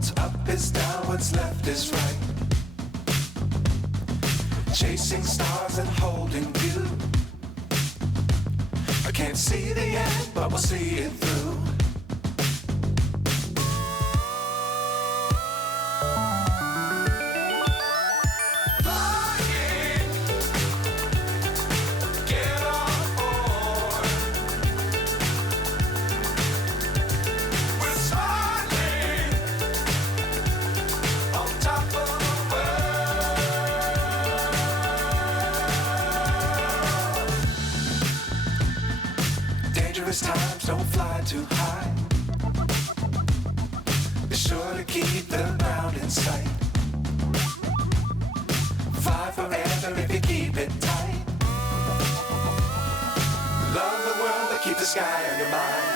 What's up is down, what's left is right. Chasing stars and holding you. I can't see the end, but we'll see it through. Dangerous times, don't fly too high. Be sure to keep the ground in sight. Fly forever if you keep it tight. Love the world, but keep the sky on your mind.